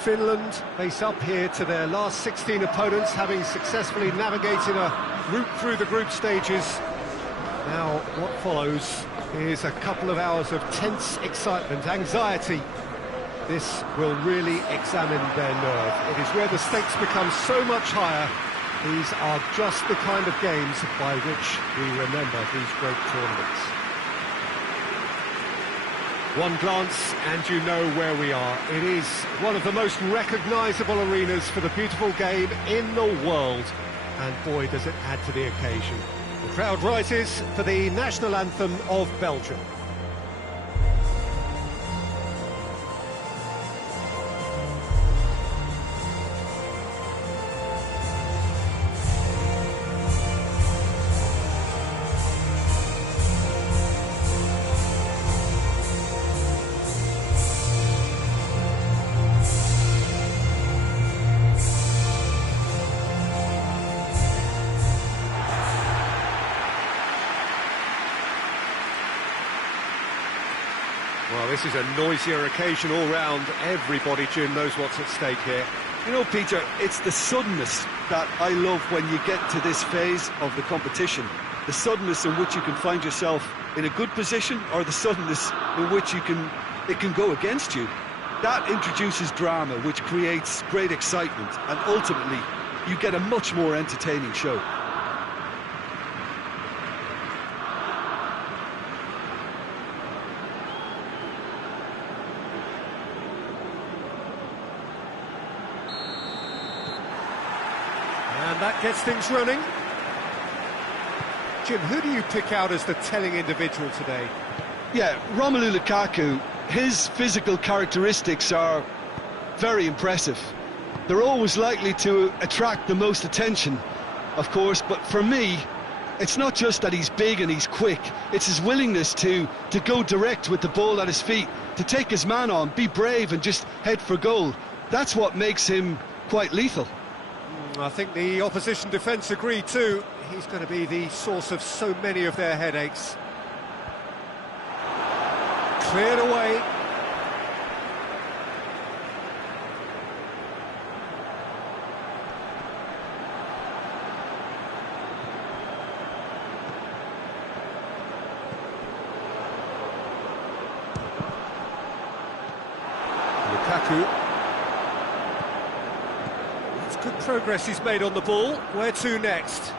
Finland face up here to their last 16 opponents, having successfully navigated a route through the group stages. Now, what follows is a couple of hours of tense excitement, anxiety. This will really examine their nerve. It is where the stakes become so much higher. These are just the kind of games by which we remember these great tournaments. One glance and you know where we are. It is one of the most recognisable arenas for the beautiful game in the world. And boy, does it add to the occasion. The crowd rises for the national anthem of Belgium. Well, this is a noisier occasion all round. Everybody, Jim, knows what's at stake here. You know, Peter, it's the suddenness that I love when you get to this phase of the competition. The suddenness in which you can find yourself in a good position, or the suddenness in which it can go against you. That introduces drama, which creates great excitement, and ultimately you get a much more entertaining show. And that gets things running. Jim, who do you pick out as the telling individual today? Yeah, Romelu Lukaku, his physical characteristics are very impressive. They're always likely to attract the most attention, of course, but for me, it's not just that he's big and he's quick, it's his willingness to go direct with the ball at his feet, to take his man on, be brave and just head for goal. That's what makes him quite lethal. I think the opposition defence agree too. He's going to be the source of so many of their headaches. Cleared away. Lukaku. Good progress he's made on the ball. Where to next?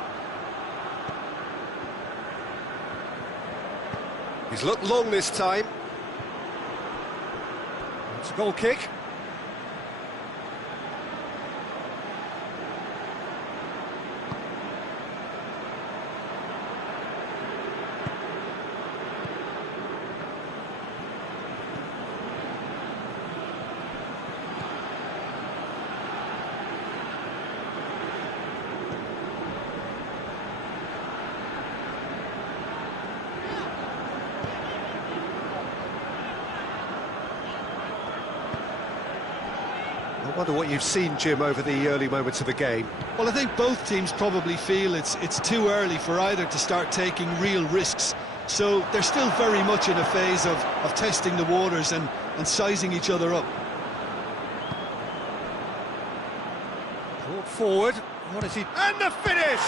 He's looked long this time. It's a goal kick. I wonder what you've seen, Jim, over the early moments of the game. Well, I think both teams probably feel it's too early for either to start taking real risks. So they're still very much in a phase of testing the waters and sizing each other up. Brought forward. What is he? And the finish!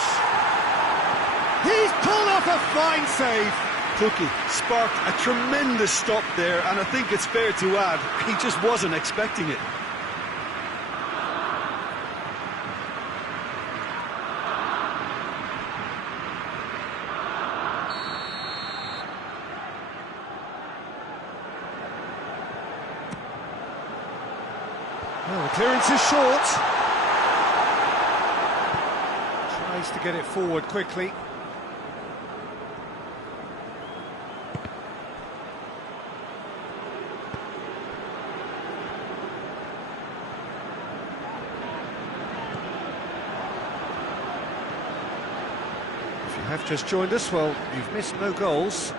He's pulled off a fine save. Cookie sparked a tremendous stop there, and I think it's fair to add, he just wasn't expecting it. Well, the clearance is short. Tries to get it forward quickly. If you have just joined us, well, you've missed no goals.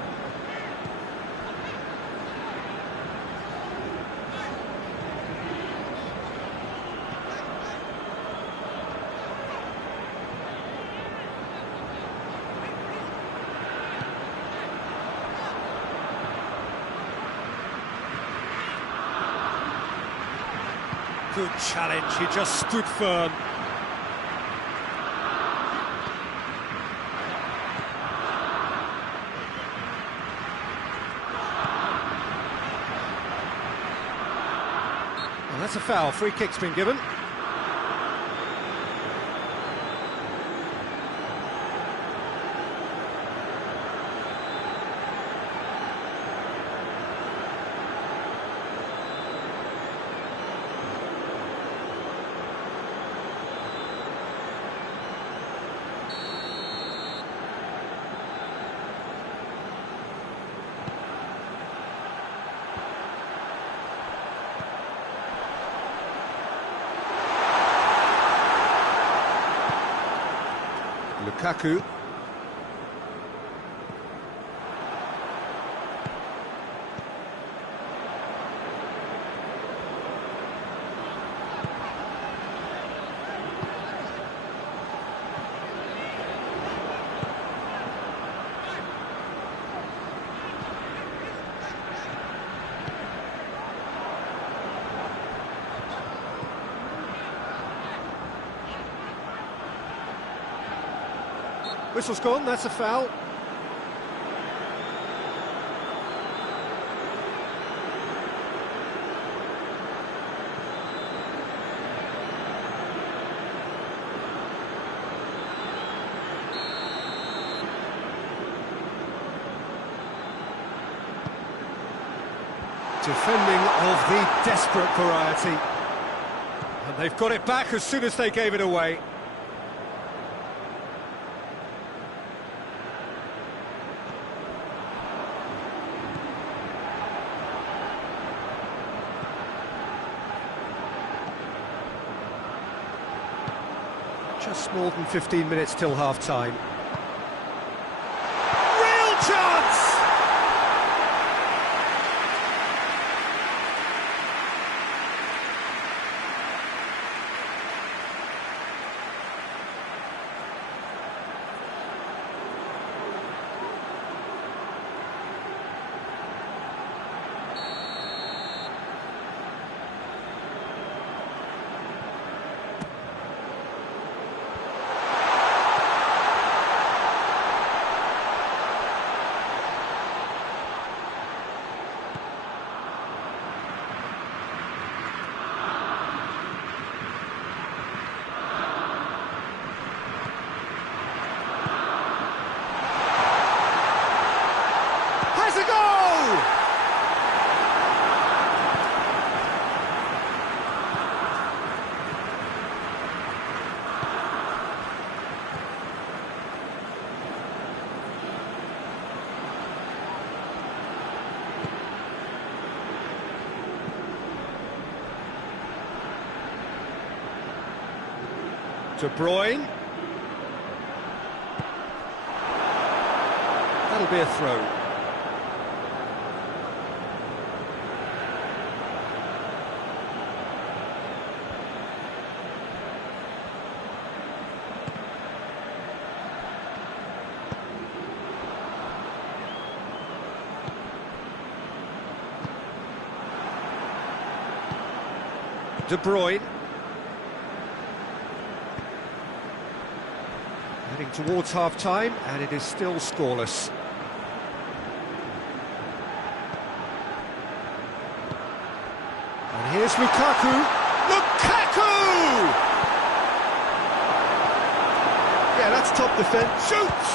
Good challenge, he just stood firm. Well, that's a foul, free kick's been given. Lukaku. Whistle's gone, that's a foul. Defending of the desperate variety. And they've got it back as soon as they gave it away. Just more than 15 minutes till half-time. Real chance! Has a goal! De Bruyne. That'll be a throw. De Bruyne. Heading towards half-time, and it is still scoreless. And here's Lukaku. Lukaku! Yeah, that's top defence. Shoots!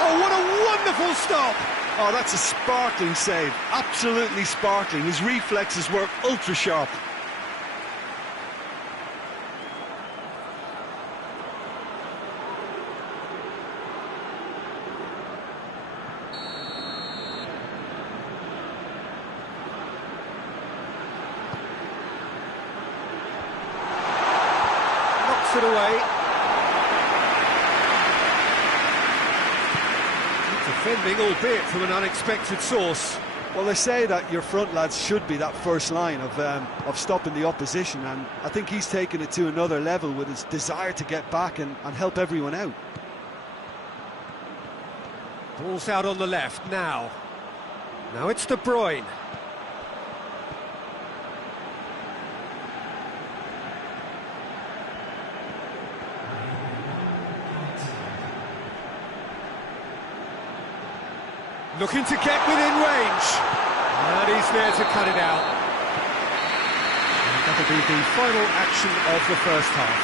Oh, what a wonderful stop! Oh, that's a sparkling save. Absolutely sparkling. His reflexes work ultra sharp. Knocks it away. Defending, albeit from an unexpected source. Well, they say that your front lads should be that first line of stopping the opposition, and I think he's taken it to another level with his desire to get back and help everyone out. Ball's out on the left now. Now it's De Bruyne. Looking to get within range. And he's there to cut it out. And that'll be the final action of the first half.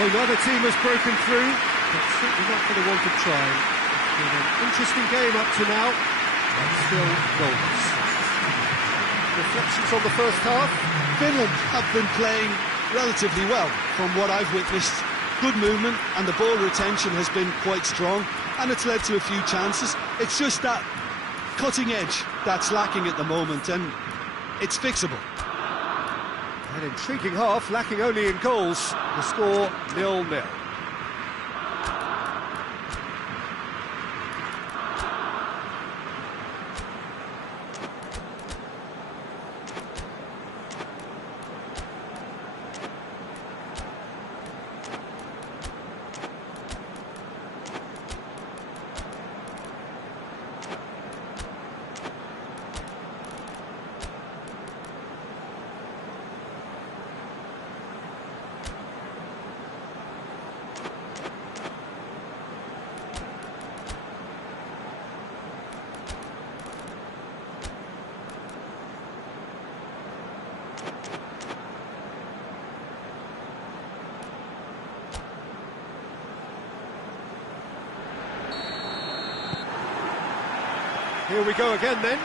So neither team has broken through, but certainly not going to want to try. It's been an interesting game up to now, and still goals. Reflections on the first half? Finland have been playing relatively well from what I've witnessed. Good movement and the ball retention has been quite strong, and it's led to a few chances. It's just that cutting edge that's lacking at the moment, and it's fixable. An intriguing half, lacking only in goals. The score 0-0. Here we go again then.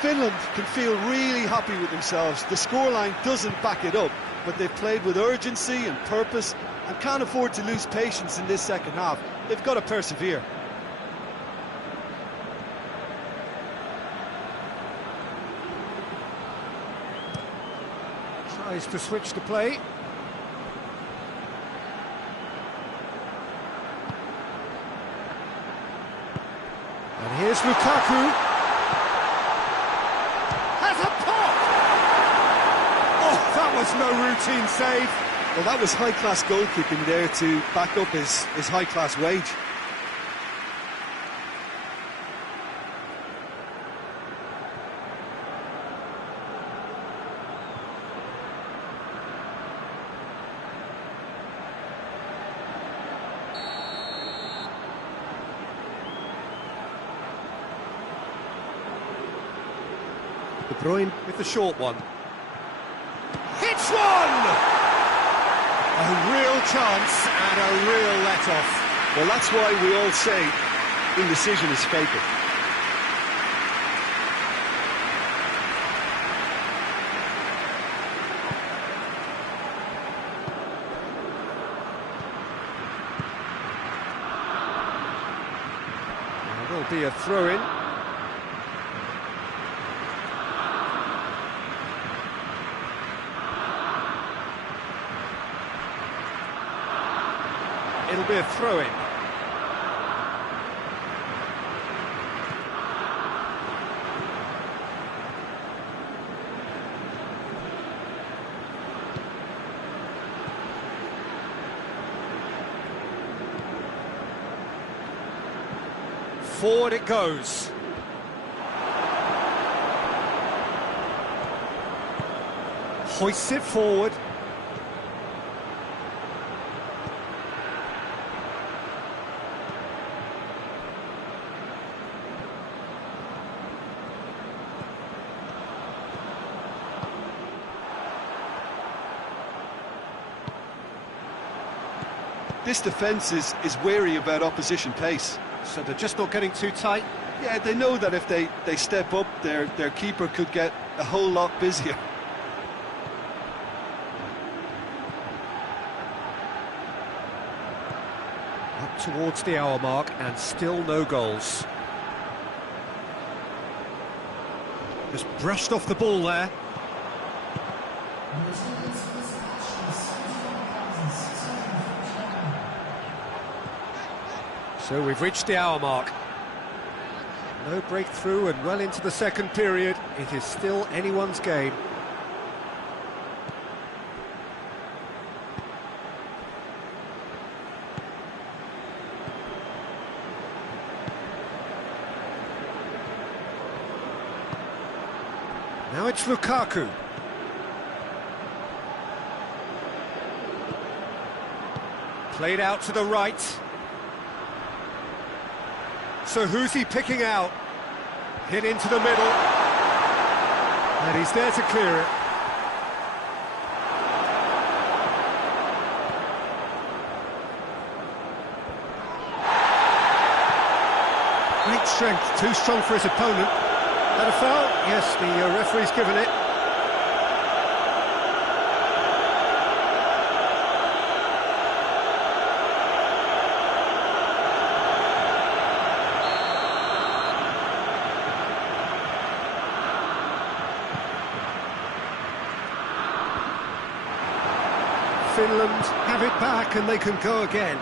Finland can feel really happy with themselves. The scoreline doesn't back it up, but they've played with urgency and purpose and can't afford to lose patience in this second half. They've got to persevere. Tries to switch the play. And here's Lukaku. Has a pop! Oh, that was no routine save. Well, that was high-class goalkeeping there to back up his high-class wage. De Bruyne with the short one. Hits one! A real chance and a real let-off. Well, that's why we all say indecision is fatal. There will be a throw-in. It'll be a throw-in. Forward it goes. Hoists it forward. This defence is wary about opposition pace. So they're just not getting too tight. Yeah, they know that if they step up, their keeper could get a whole lot busier. Up towards the hour mark and still no goals. Just brushed off the ball there. So we've reached the hour mark. No breakthrough and well into the second period. It is still anyone's game. Now it's Lukaku. Played out to the right. So who's he picking out? Hit into the middle. And he's there to clear it. Great strength, too strong for his opponent. That a foul? Yes, the referee's given it. Finland have it back and they can go again.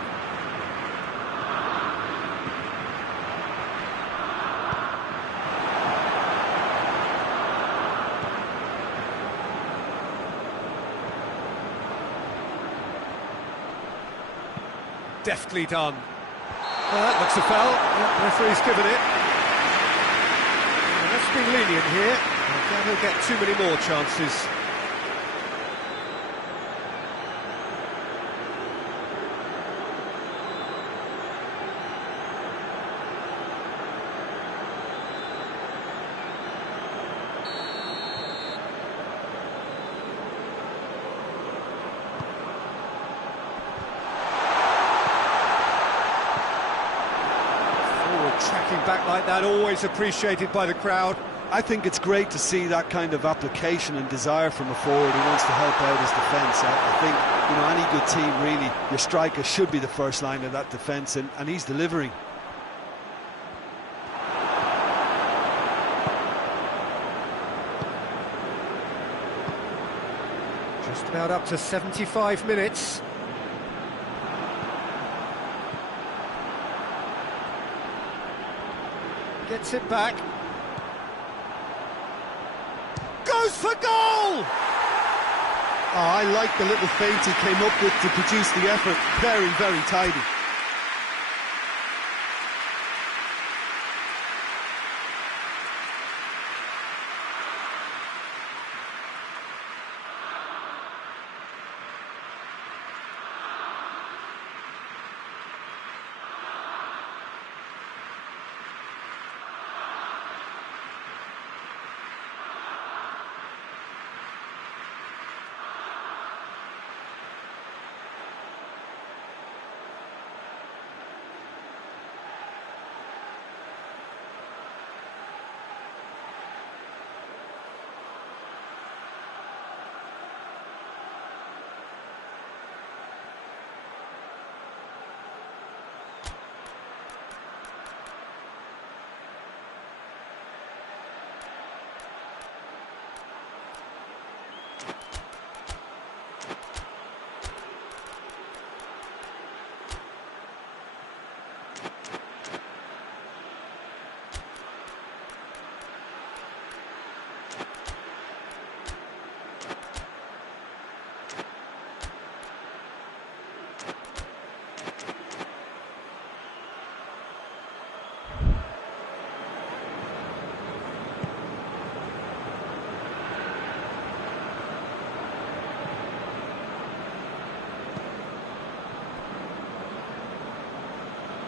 Deftly done. That looks a foul. Yeah, referee's given it. Let's be lenient here. He'll get too many more chances. Tracking back like that, always appreciated by the crowd. I think it's great to see that kind of application and desire from a forward who wants to help out his defence. I think, you know, any good team, really, your striker should be the first line of that defence, and he's delivering. Just about up to 75 minutes. Gets it back. Goes for goal! Oh, I like the little feint he came up with to produce the effort. Very, very tidy.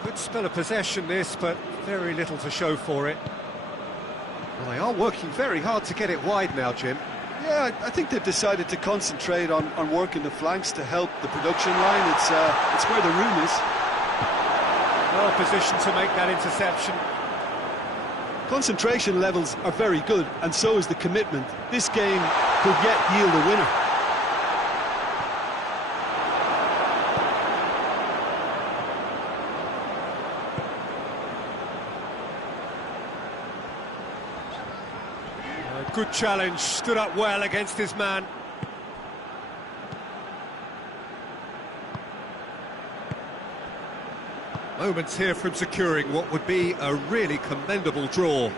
Good spell of possession this, but very little to show for it. Well, they are working very hard to get it wide now, Jim. Yeah, I think they've decided to concentrate on working the flanks to help the production line. It's where the room is. Well positioned to make that interception. Concentration levels are very good, and so is the commitment. This game could yet yield a winner. Good challenge, stood up well against his man. Moments here from securing what would be a really commendable draw.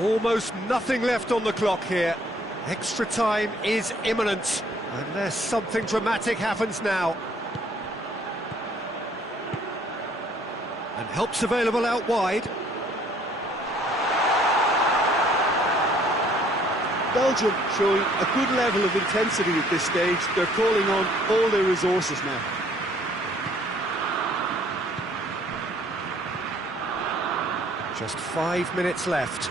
Almost nothing left on the clock here. Extra time is imminent, unless something dramatic happens now. And help's available out wide. Belgium showing a good level of intensity at this stage. They're calling on all their resources now. Just 5 minutes left.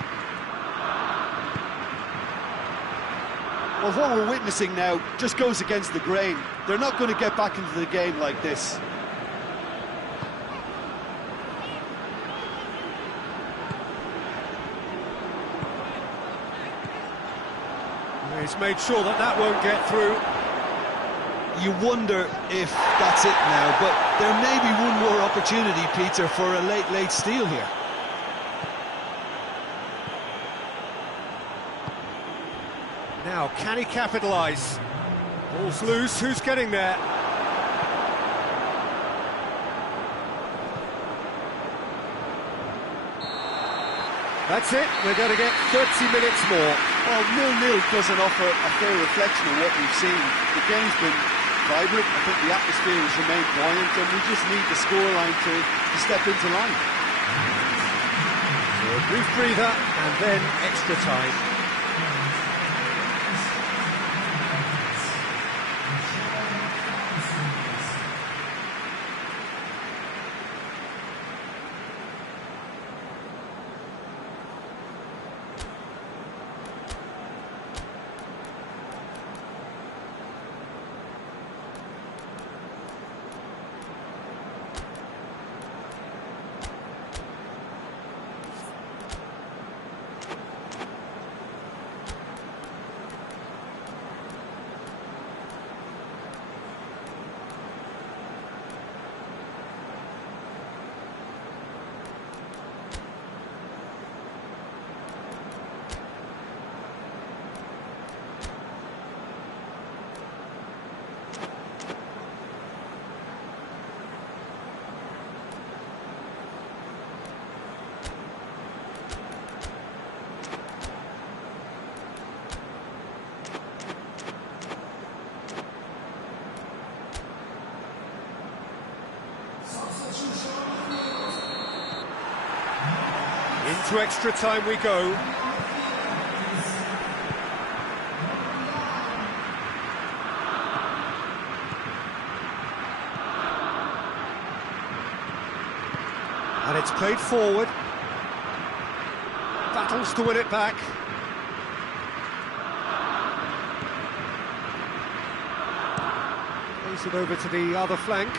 Well, what we're witnessing now just goes against the grain. They're not going to get back into the game like this. He's made sure that that won't get through. You wonder if that's it now, but there may be one more opportunity, Peter, for a late steal here. Now, can he capitalise? Ball's loose, who's getting there? That's it, we're going to get 30 minutes more. Well, 0-0 doesn't offer a fair reflection of what we've seen. The game's been vibrant, I think the atmosphere has remained buoyant, and we just need the scoreline to step into line. So a brief breather, and then extra time. Into extra time we go. And it's played forward. Battles to win it back. Plays it over to the other flank.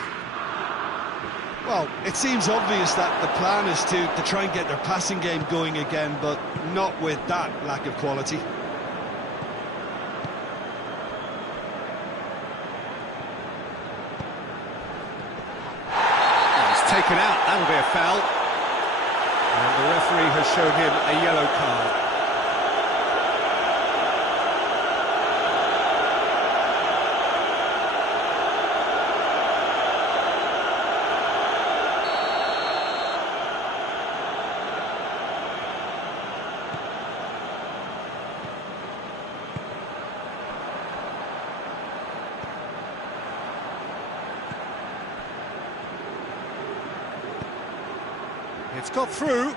Well, it seems obvious that the plan is to try and get their passing game going again, but not with that lack of quality. He's taken out, that'll be a foul. And the referee has shown him a yellow card. It's got through,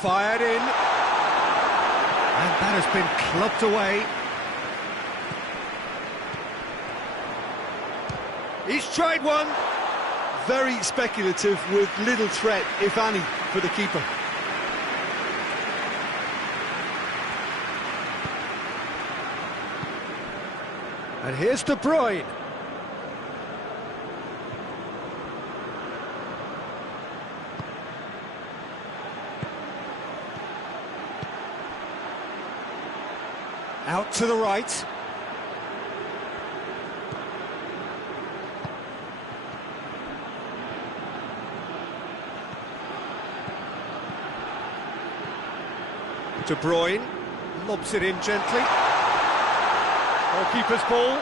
fired in, and that has been clubbed away. He's tried one. Very speculative with little threat, if any, for the keeper. And here's De Bruyne. Out to the right. De Bruyne lobs it in gently. Goalkeeper's ball.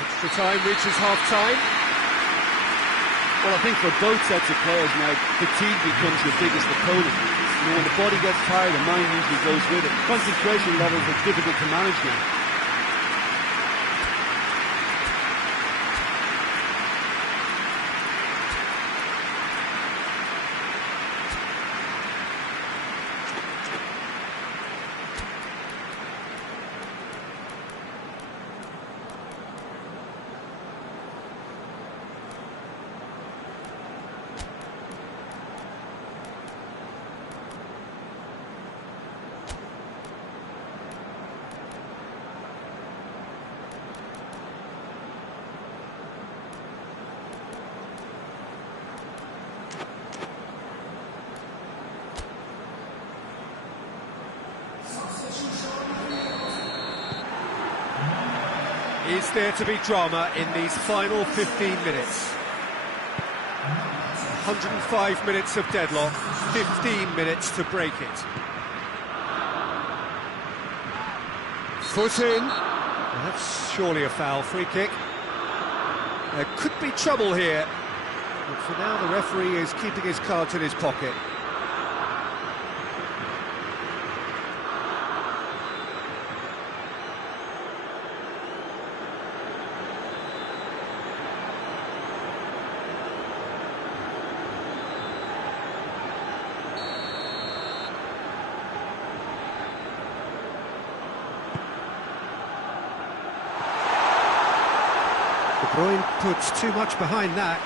Extra time reaches half-time. Well, I think for both sets of players now, fatigue becomes the biggest opponent. You know, when the body gets tired, the mind usually goes with it. Concentration levels are difficult to manage now. Is there to be drama in these final 15 minutes? 105 minutes of deadlock, 15 minutes to break it. Foot in. That's surely a foul. Free kick. There could be trouble here, but for now the referee is keeping his cards in his pocket. De Bruyne puts too much behind that.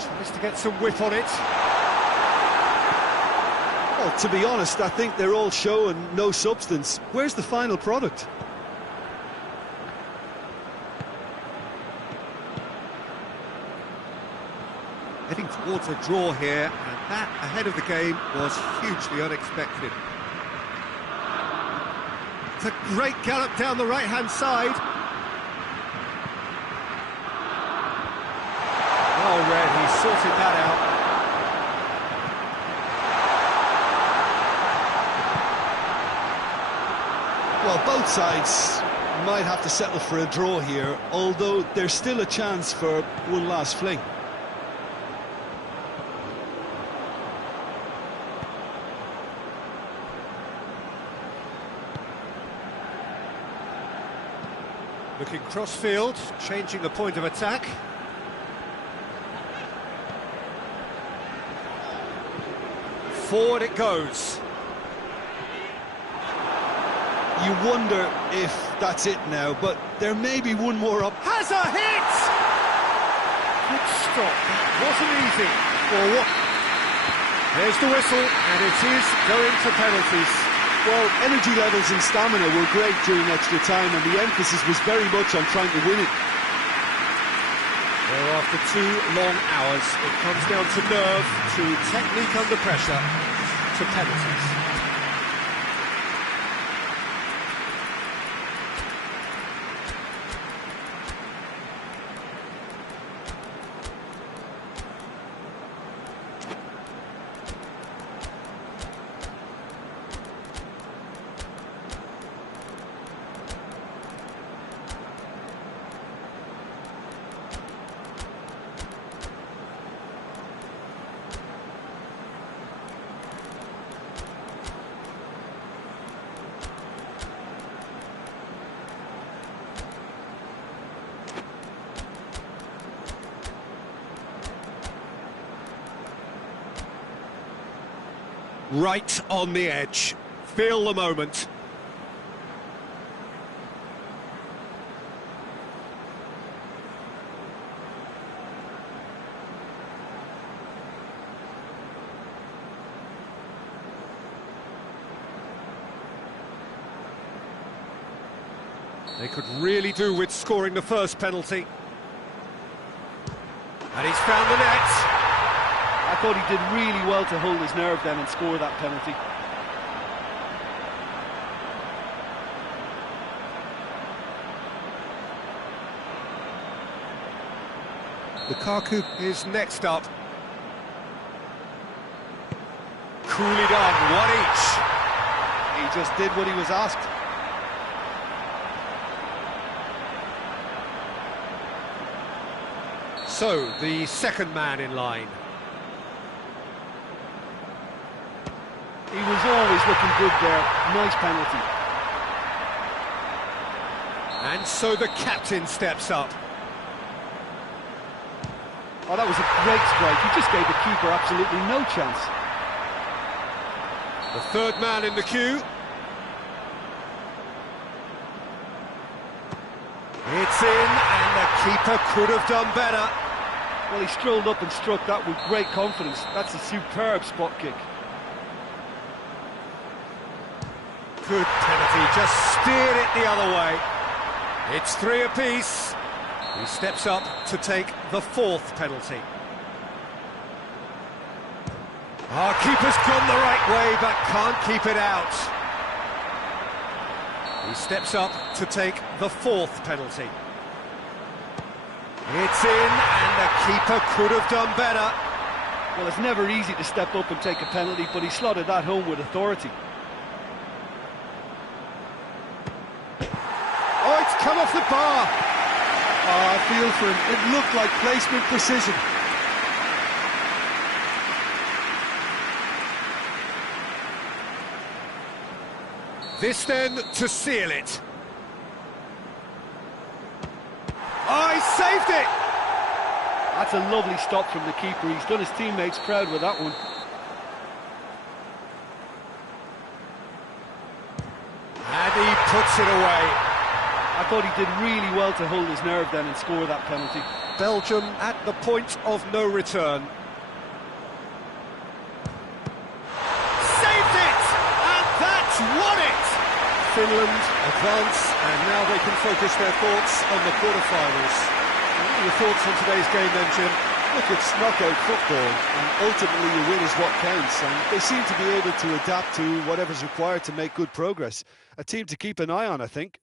Tries to get some whip on it. Well, to be honest, I think they're all show and no substance. Where's the final product? Heading towards a draw here, and that, ahead of the game, was hugely unexpected. It's a great gallop down the right-hand side. Well read, he sorted that out. Well, both sides might have to settle for a draw here, although there's still a chance for one last fling. Looking cross-field, changing the point of attack. Forward it goes. You wonder if that's it now, but there may be one more up. Has a hit! Good stop, that wasn't easy. Or what? There's the whistle, and it is going to penalties. Well, energy levels and stamina were great during extra time, and the emphasis was very much on trying to win it. Well, after 2 long hours, it comes down to nerve, to technique under pressure, to penalties. Right on the edge. Feel the moment. They could really do with scoring the first penalty. And he's found the net. I thought he did really well to hold his nerve then and score that penalty. Lukaku is next up. Coolly done, one each. He just did what he was asked. So, the second man in line. He was always looking good there. Nice penalty. And so the captain steps up. Oh, that was a great strike. He just gave the keeper absolutely no chance. The third man in the queue. It's in, and the Keeper could have done better. Well, he strolled up and struck that with great confidence. That's a superb spot kick. Good penalty, just steered it the other way. It's 3 apiece. He steps up to take the 4th penalty. Our keeper's gone the right way, but can't keep it out. He steps up to take the 4th penalty. It's in, and the keeper could have done better. Well, it's never easy to step up and take a penalty, but he slotted that home with authority. Oh, it's come off the bar. Oh, I feel for him. It looked like placement precision. This then to seal it. Oh, he saved it! That's a lovely stop from the keeper. He's done his teammates proud with that one. And he puts it away. I thought he did really well to hold his nerve then and score that penalty. Belgium at the point of no return. Saved it! And that's won it! Finland advance, and now they can focus their thoughts on the quarter-finals. What are your thoughts on today's game then, Jim? Look, it's knockout football, and ultimately you win is what counts, and they seem to be able to adapt to whatever's required to make good progress. A team to keep an eye on, I think.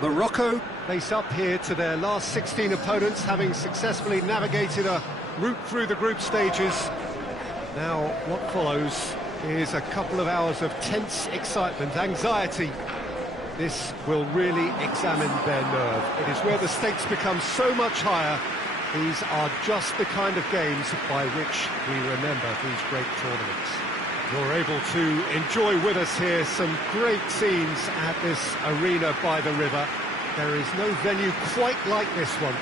Morocco face up here to their last 16 opponents, having successfully navigated a route through the group stages. Now, what follows is a couple of hours of tense excitement, anxiety. This will really examine their nerve. It is where the stakes become so much higher, These are just the kind of games by which we remember these great tournaments. You're able to enjoy with us here some great scenes at this arena by the river. There is no venue quite like this one.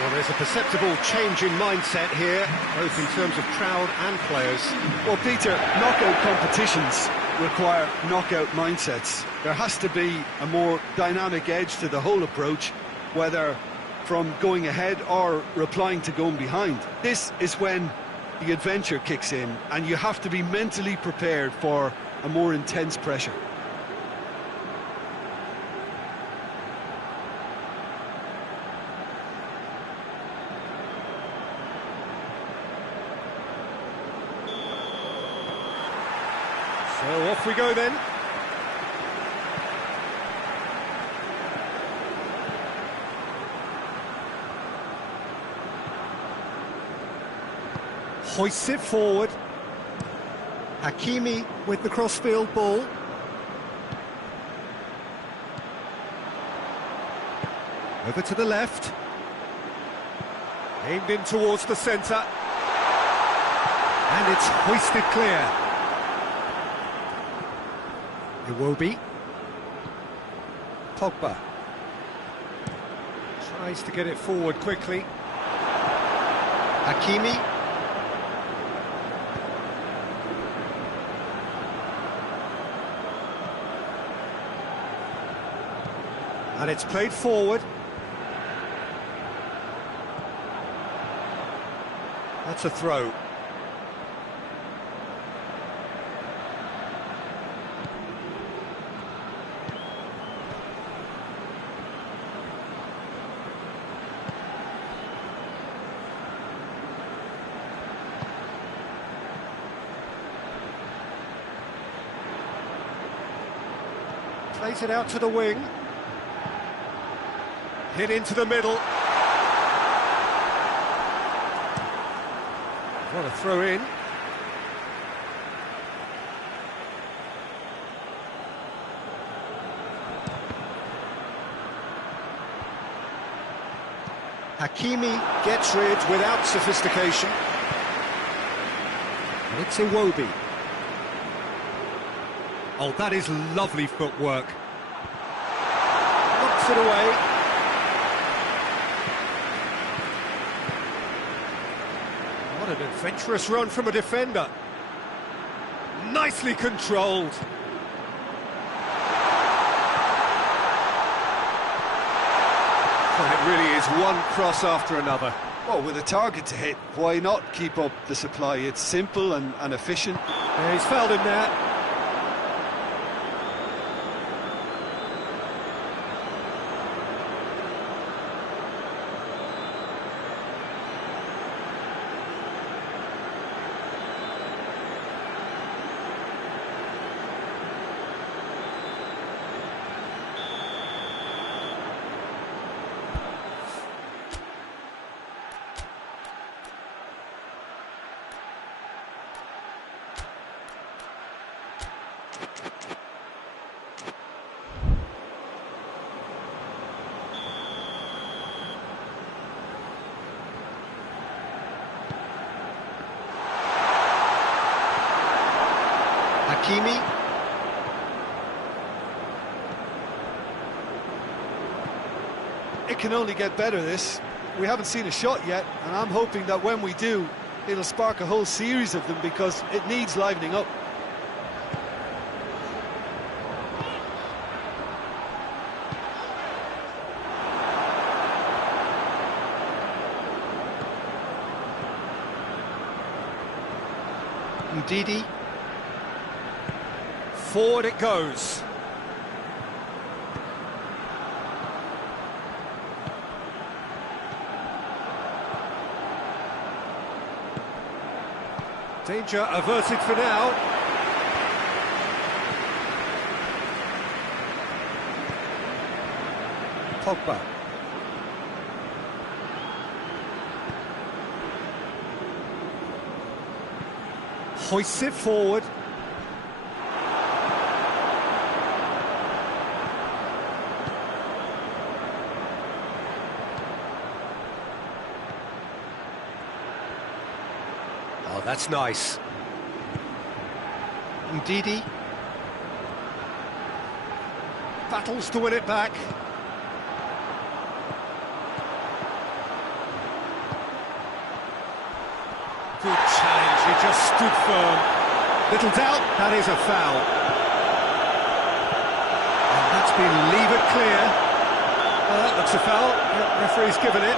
Well, there's a perceptible change in mindset here, both in terms of crowd and players. Well, Peter, knockout competitions require knockout mindsets. There has to be a more dynamic edge to the whole approach, whether from going ahead or replying to going behind. This is when the adventure kicks in, and you have to be mentally prepared for a more intense pressure. So off we go then. Hoists it forward. Hakimi with the crossfield ball. Over to the left. Aimed in towards the centre. And it's hoisted clear. Iwobi. Pogba. Tries to get it forward quickly. Hakimi. And it's played forward. That's a throw. Plays it out to the wing. Hit into the middle. What a throw in. Hakimi gets rid without sophistication. And it's Iwobi. Oh, that is lovely footwork. Knocks it away. What an adventurous run from a defender. Nicely controlled. Well, it really is one cross after another. Well, with a target to hit, why not keep up the supply? It's simple and efficient. Yeah, he's fouled him there. Hakimi. It can only get better, this. We haven't seen a shot yet, and I'm hoping that when we do, it'll spark a whole series of them, because it needs livening up. Ndidi. Forward it goes. Danger averted for now. Pogba. hoists it forward. Oh, that's nice. Ndidi battles to win it back. Good challenge, he just stood firm. Little doubt, that is a foul. And that's been levered clear. Well, that looks a foul. The referee's given it.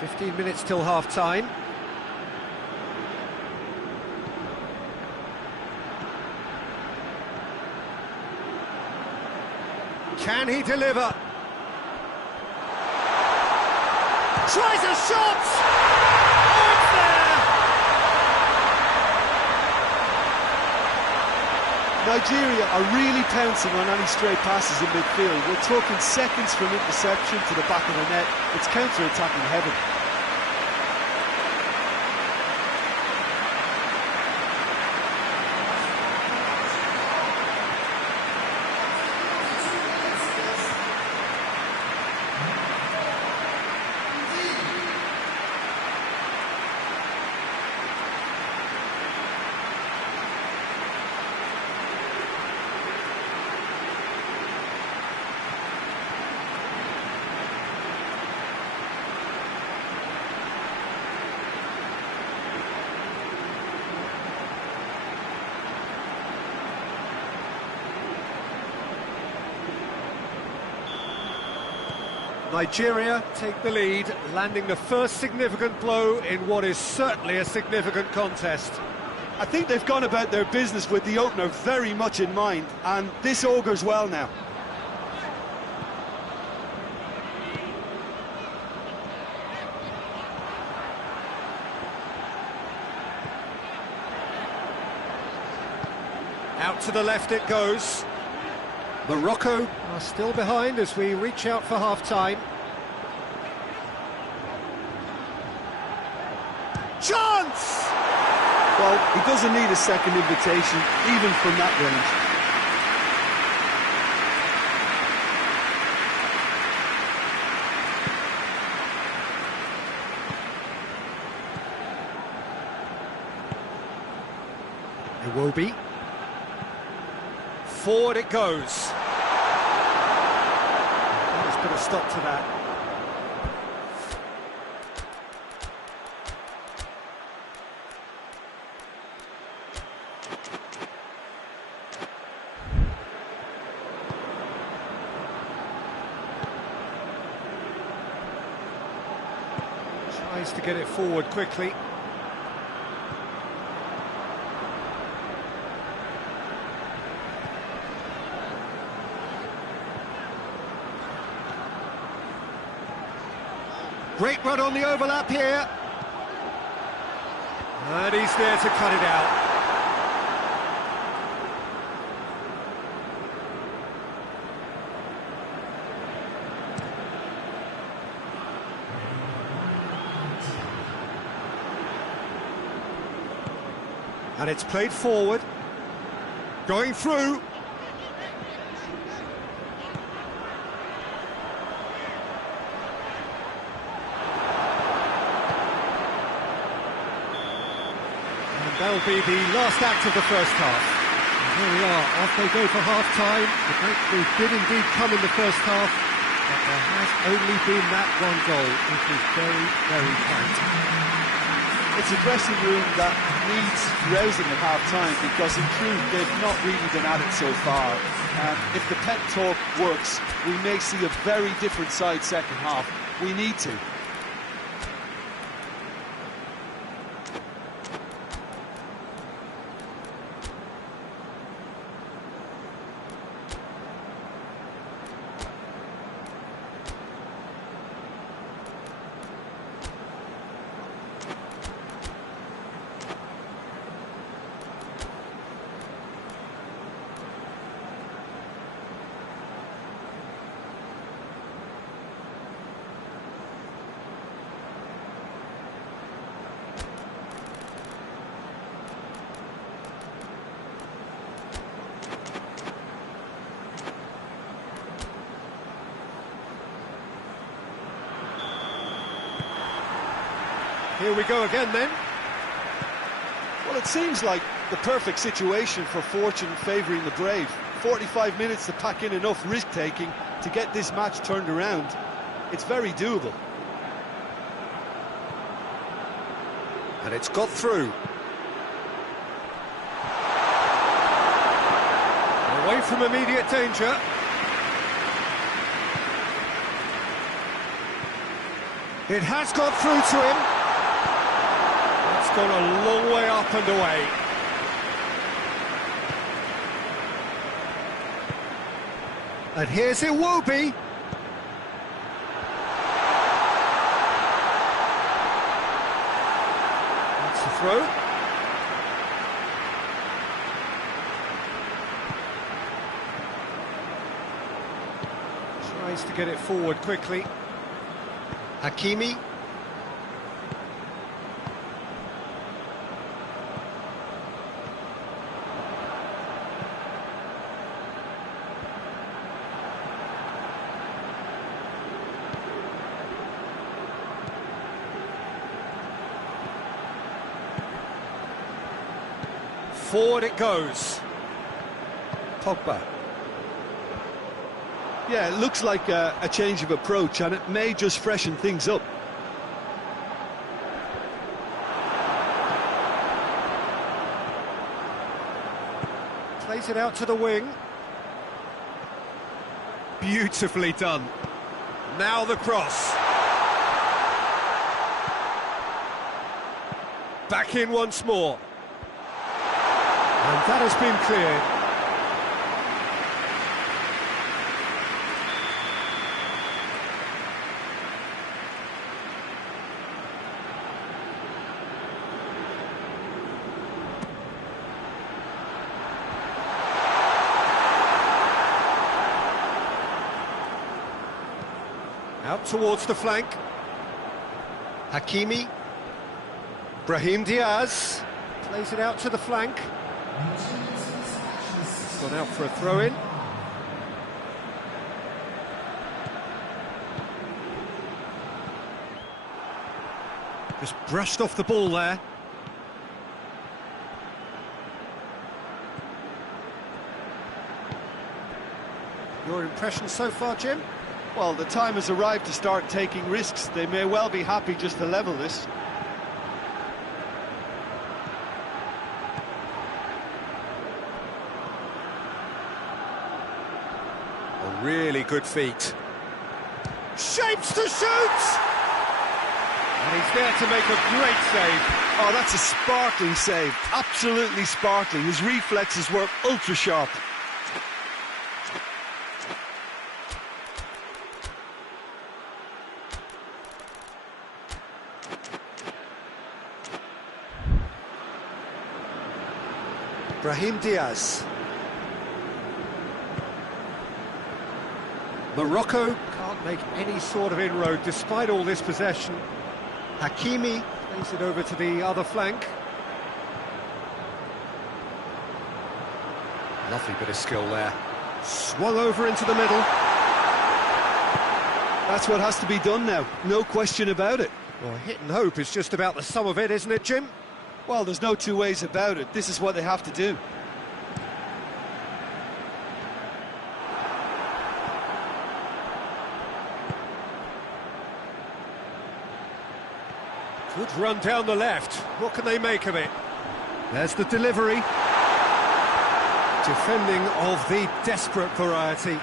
Fifteen minutes till half-time. Can he deliver? Tries a shot! Oh, it's there! Nigeria are really pouncing on any stray passes in midfield. We're talking seconds from interception to the back of the net. It's counter-attacking heaven. Nigeria take the lead, landing the first significant blow in what is certainly a significant contest. I think they've gone about their business with the opener very much in mind, and this augurs well now. Out to the left it goes. Morocco are still behind as we reach out for half-time. Chance! Well, he doesn't need a second invitation, even from that range. Iwobi. Forward it goes. Let's put a stop to that. Tries to get it forward quickly. Great run on the overlap here. And he's there to cut it out. And it's played forward. Going through. That'll be the last act of the first half. And here we are, off they go for half-time. The breakthrough did indeed come in the first half. but there has only been that one goal, which is very, very tight. It's a dressing room that needs rousing at half-time because in truth they've not really been at it so far. And if the pep talk works, we may see a very different side second half. We need to. Here we go again then. Well, it seems like the perfect situation for fortune favouring the brave. 45 minutes to pack in enough risk-taking to get this match turned around. It's very doable. And it's got through. Away from immediate danger. It has got through to him. It's gone a long way up and away. And here's Iwobi. That's the throw. Tries to get it forward quickly. Hakimi. Forward it goes. Pogba. Yeah, it looks like a change of approach, and it may just freshen things up. Plays it out to the wing. Beautifully done. Now the cross. Back in once more. And that has been cleared. Out towards the flank. Hakimi. Brahim Diaz. Plays it out to the flank. Gone out for a throw-in. Just brushed off the ball there. Your impression so far, Jim? Well, the time has arrived to start taking risks. They may well be happy just to level this. Really good feet. Shapes to shoot! And he's there to make a great save. Oh, that's a sparkling save. Absolutely sparkling. His reflexes were ultra sharp. Brahim Diaz. Morocco can't make any sort of inroad despite all this possession. Hakimi plays it over to the other flank. Lovely bit of skill there. Swung over into the middle. That's what has to be done now, no question about it. Well, hit and hope is just about the sum of it, isn't it, Jim? Well, there's no two ways about it. This is what they have to do. Good run down the left. What can they make of it? There's the delivery. Defending of the desperate variety.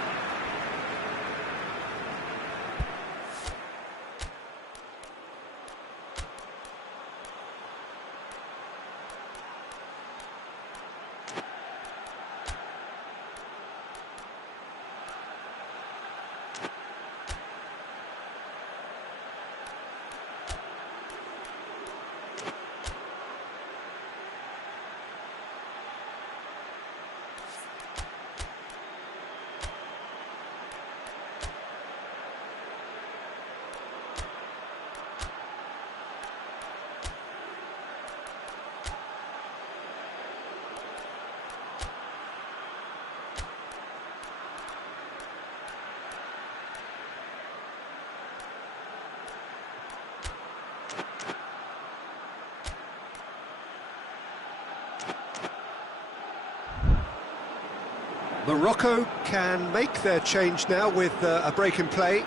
Morocco can make their change now with a break in play.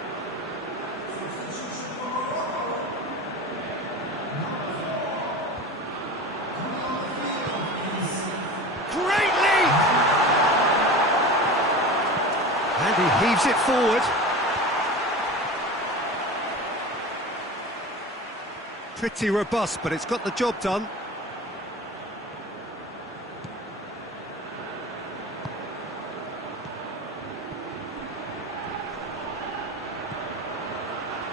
Great leap! And he heaves it forward. Pretty robust, but it's got the job done.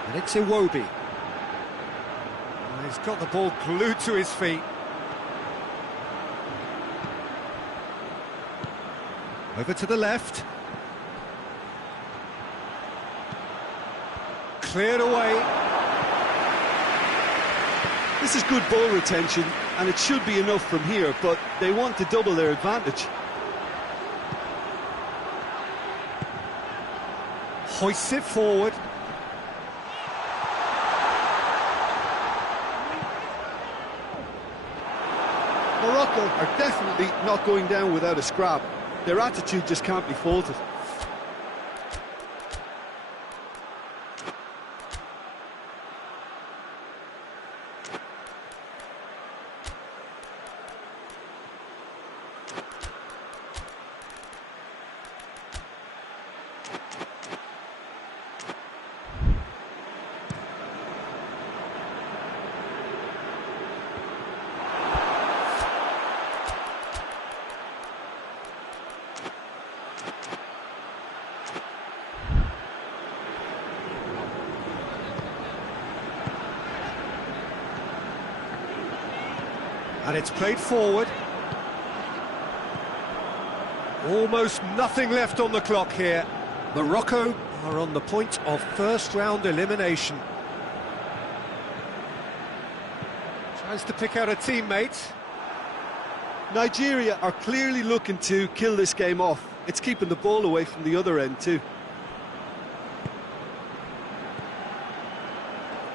And it's Iwobi. He's got the ball glued to his feet. Over to the left. Cleared away. This is good ball retention, and it should be enough from here, but they want to double their advantage. Hoists it forward. Morocco are definitely not going down without a scrap. Their attitude just can't be faulted. And it's played forward. Almost nothing left on the clock here. Morocco are on the point of first-round elimination. Tries to pick out a teammate. Nigeria are clearly looking to kill this game off. It's keeping the ball away from the other end too.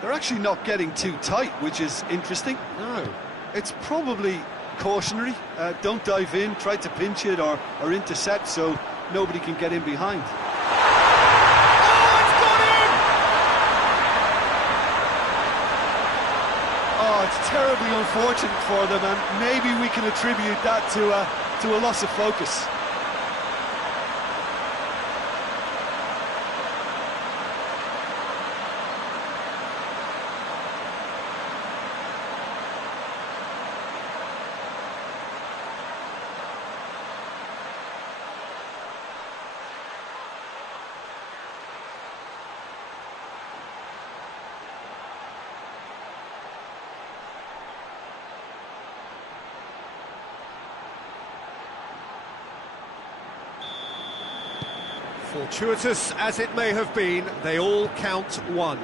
They're actually not getting too tight, which is interesting. No. It's probably cautionary. Don't dive in, try to pinch it or intercept so nobody can get in behind. Oh, it's got in! Oh, it's terribly unfortunate for them, and maybe we can attribute that to a loss of focus. Fortuitous as it may have been, they all count one.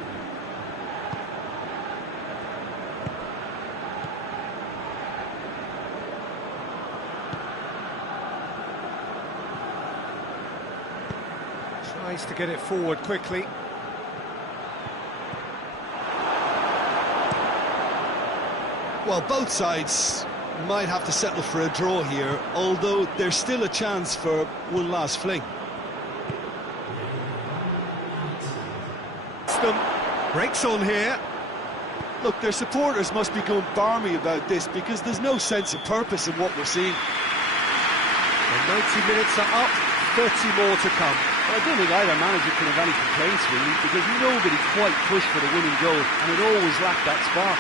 Tries to get it forward quickly. Well, both sides might have to settle for a draw here, although there's still a chance for one last fling. Breaks on here. look, their supporters must be going barmy about this because there's no sense of purpose in what we're seeing. The 90 minutes are up, 30 more to come. Well, I don't think either manager can have any complaints, really, because nobody quite pushed for the winning goal, and it always lacked that spark.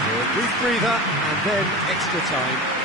So a brief breather, and then extra time.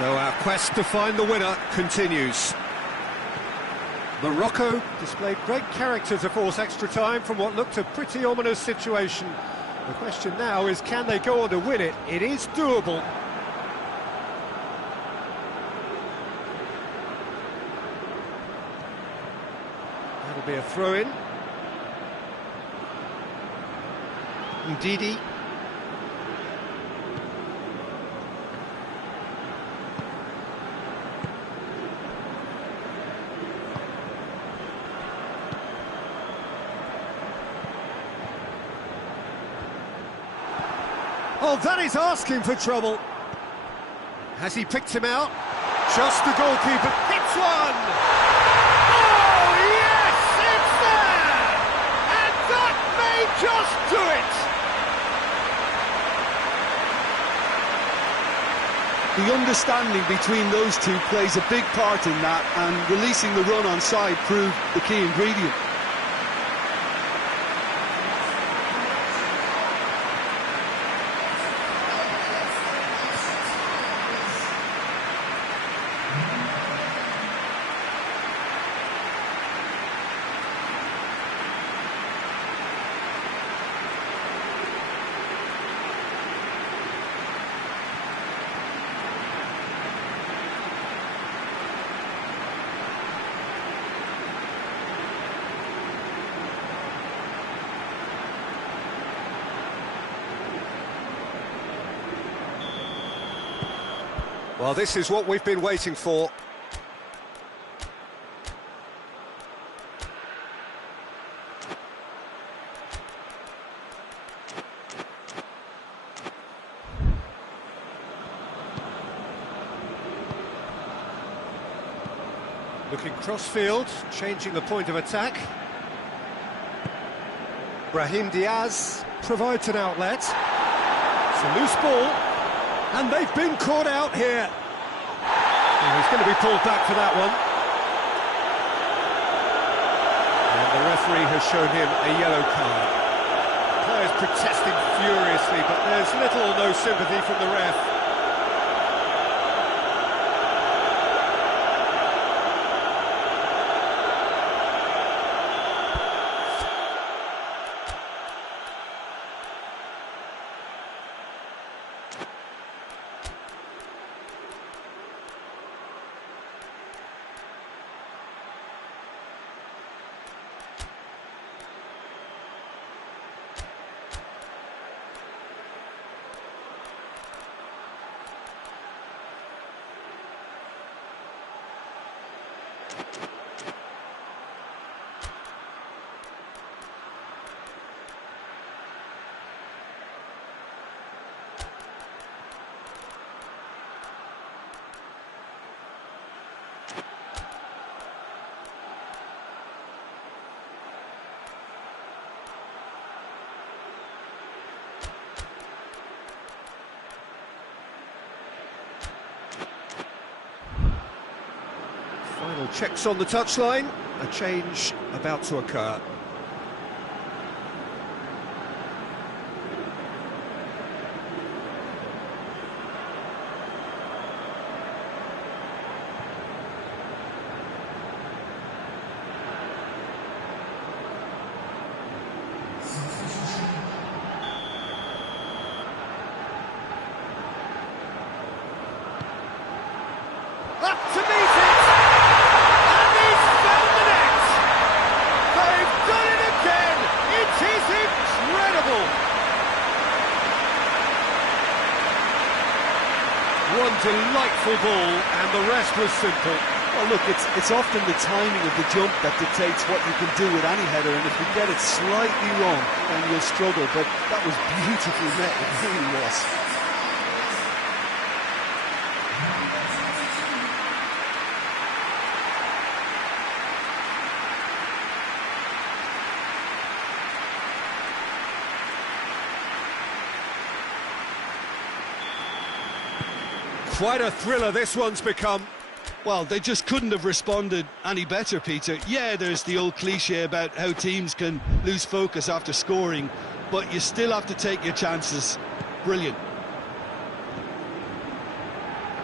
So our quest to find the winner continues. Morocco displayed great character to force extra time from what looked a pretty ominous situation. The question now is, can they go on to win it? It is doable. That'll be a throw-in. Ndidi. Oh, that is asking for trouble. Has he picked him out? Just the goalkeeper hits one! Oh, yes, it's there! And that may just do it! The understanding between those two plays a big part in that, and releasing the run on side proved the key ingredient. Well, this is what we've been waiting for. Looking cross-field, changing the point of attack. Brahim Diaz provides an outlet. It's a loose ball. And they've been caught out here. Oh, he's going to be pulled back for that one. And the referee has shown him a yellow card. Players protesting furiously, but there's little or no sympathy from the ref. Final checks on the touchline, a change about to occur. Up to meet it! And he's found the net! They've done it again! It is incredible! One delightful ball, and the rest was simple. Well, look, it's often the timing of the jump that dictates what you can do with any header, and if you get it slightly wrong, then you'll struggle. But that was beautifully met, it really was. Quite a thriller this one's become. Well, they just couldn't have responded any better, Peter. Yeah, there's the old cliche about how teams can lose focus after scoring, but you still have to take your chances. Brilliant.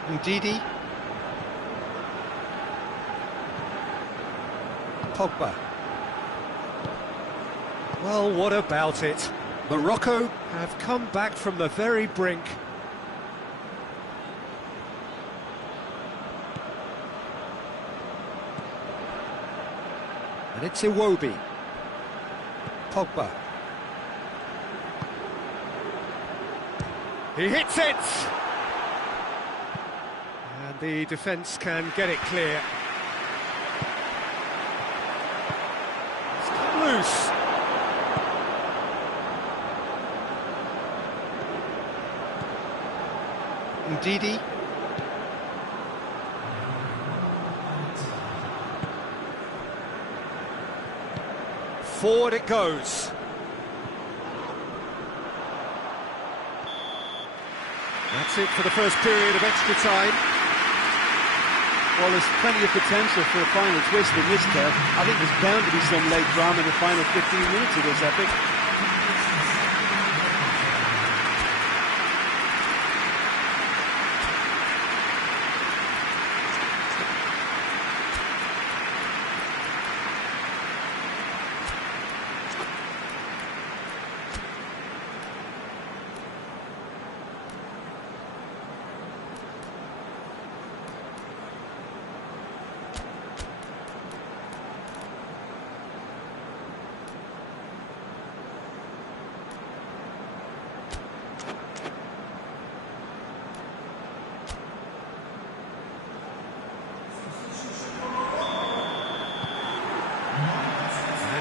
Ndidi. Pogba. Well, what about it? Morocco have come back from the very brink. And it's Iwobi. Pogba. He hits it! And the defence can get it clear. It's come loose. Ndidi. Forward it goes. That's it for the first period of extra time. Well, there's plenty of potential for a final twist in this test. I think there's bound to be some late drama in the final 15 minutes of this epic.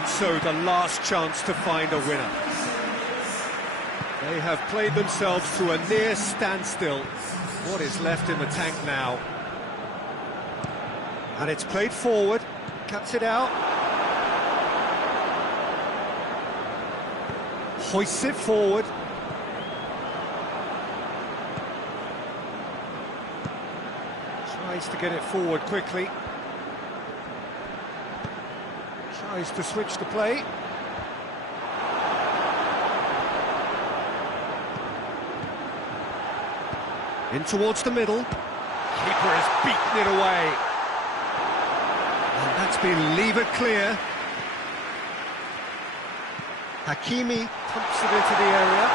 So the last chance to find a winner. They have played themselves to a near standstill. What is left in the tank now? And it's played forward, cuts it out. Hoists it forward. Tries to get it forward quickly. Tries to switch the play. In towards the middle. Keeper has beaten it away. And that's been levered clear. Hakimi pumps it into the area.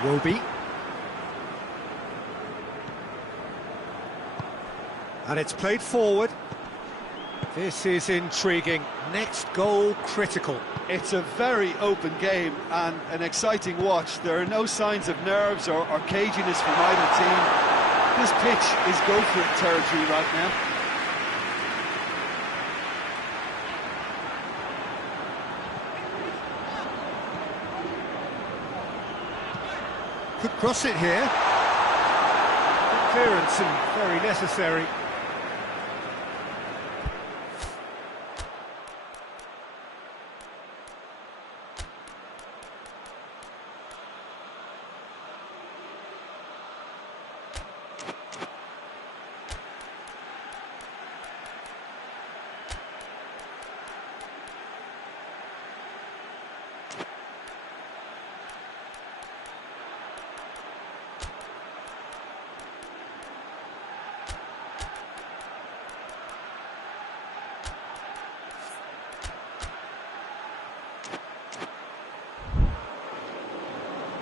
Iwobi. And it's played forward. This is intriguing. Next goal critical. It's a very open game and an exciting watch. There are no signs of nerves or caginess from either team. This pitch is go-for-it territory right now. Could cross it here. Good clearance and very necessary.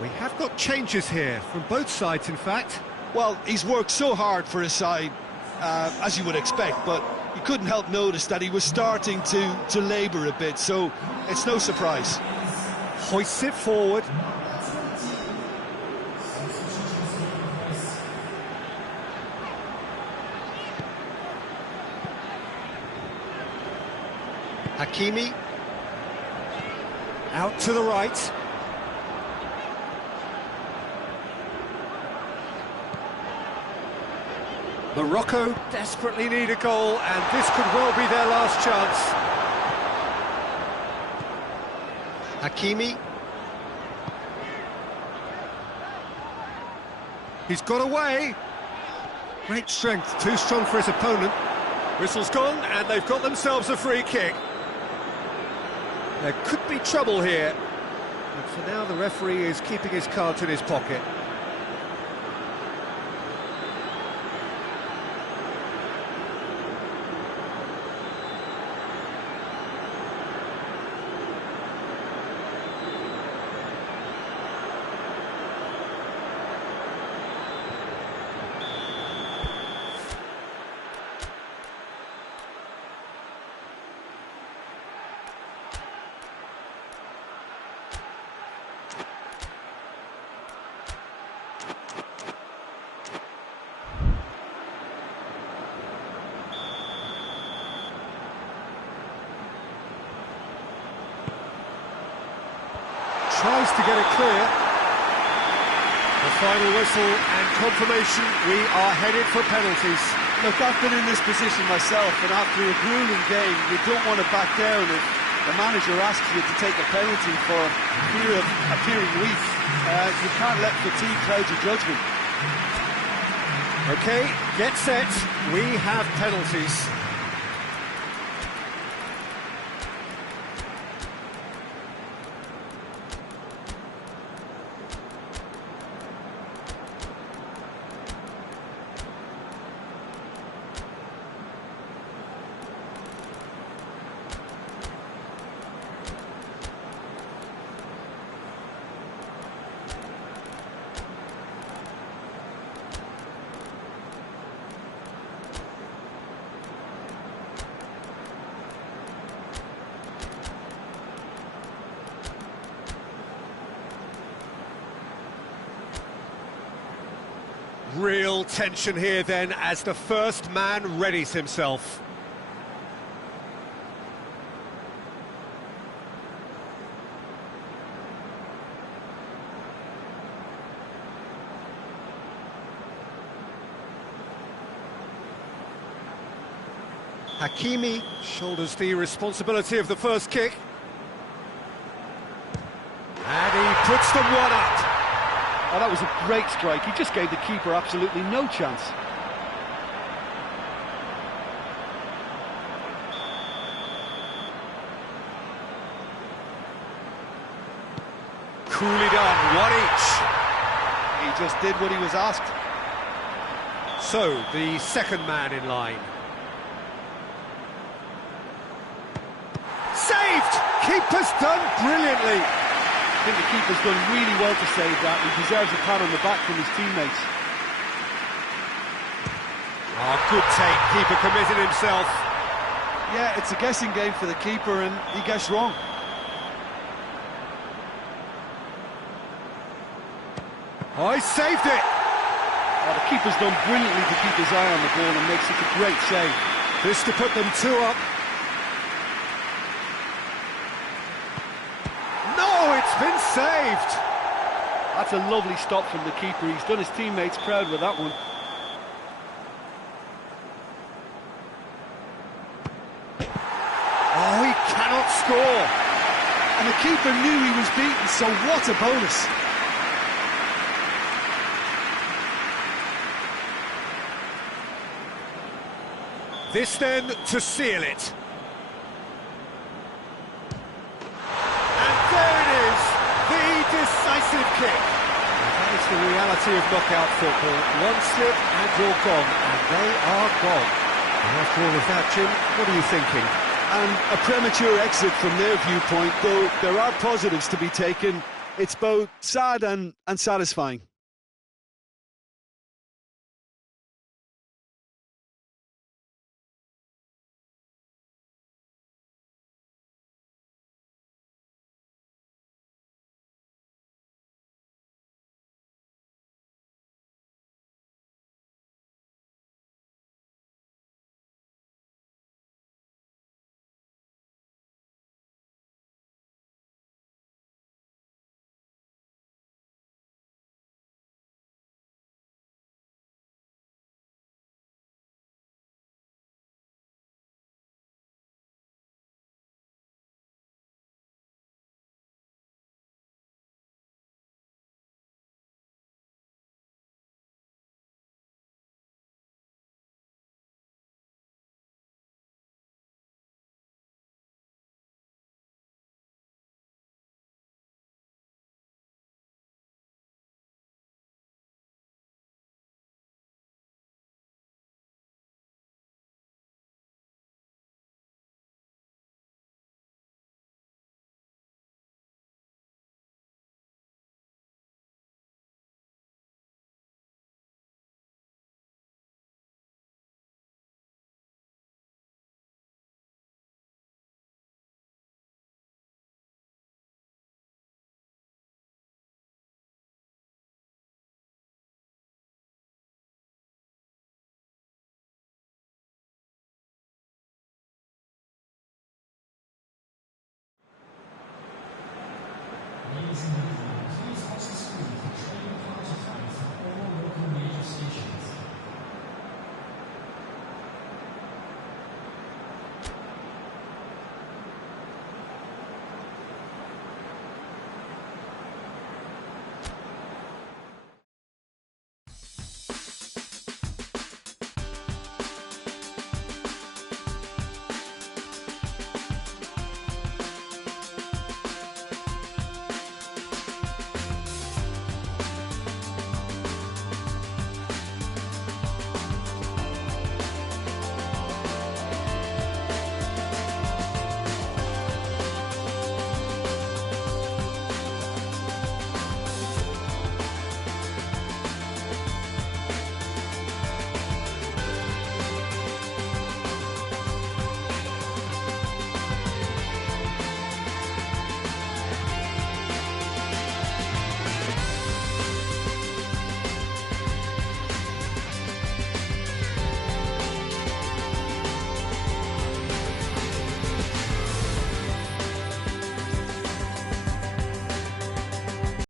We have got changes here, from both sides in fact. Well, he's worked so hard for his side, as you would expect, but you couldn't help notice that he was starting to labour a bit, so it's no surprise. Hoists it forward. Hakimi. Out to the right. Morocco desperately need a goal, and this could well be their last chance. Hakimi. He's got away. Great strength, too strong for his opponent. Whistle's gone, and they've got themselves a free kick. There could be trouble here. But for now, the referee is keeping his cards in his pocket. tries to get it clear. The final whistle and confirmation, we are headed for penalties. Look, I've been in this position myself, and after a grueling game, you don't want to back down if the manager asks you to take a penalty for fear of appearing weak. You can't let fatigue cloud your judgment. OK, get set, we have penalties. Real tension here then as the first man readies himself. Hakimi shoulders the responsibility of the first kick. And he puts them one up. Oh, that was a great strike. He just gave the keeper absolutely no chance. Coolly done, one each. He just did what he was asked. So, the second man in line. Saved! Keeper's done brilliantly. I think the keeper's done really well to save that. He deserves a pat on the back from his teammates. Oh, good take. Keeper committed himself. Yeah, it's a guessing game for the keeper, and he gets wrong. Oh, he saved it. Oh, the keeper's done brilliantly to keep his eye on the ball and make such a great save. This to put them 2 up. It's been saved. That's a lovely stop from the keeper. He's done his teammates proud with that one. Oh, he cannot score. And the keeper knew he was beaten, so what a bonus. This then to seal it. Decisive kick. That is the reality of knockout football. One slip and you're gone, and they are gone. And after all of that, Jim, what are you thinking? And a premature exit from their viewpoint, though there are positives to be taken. It's both sad and satisfying.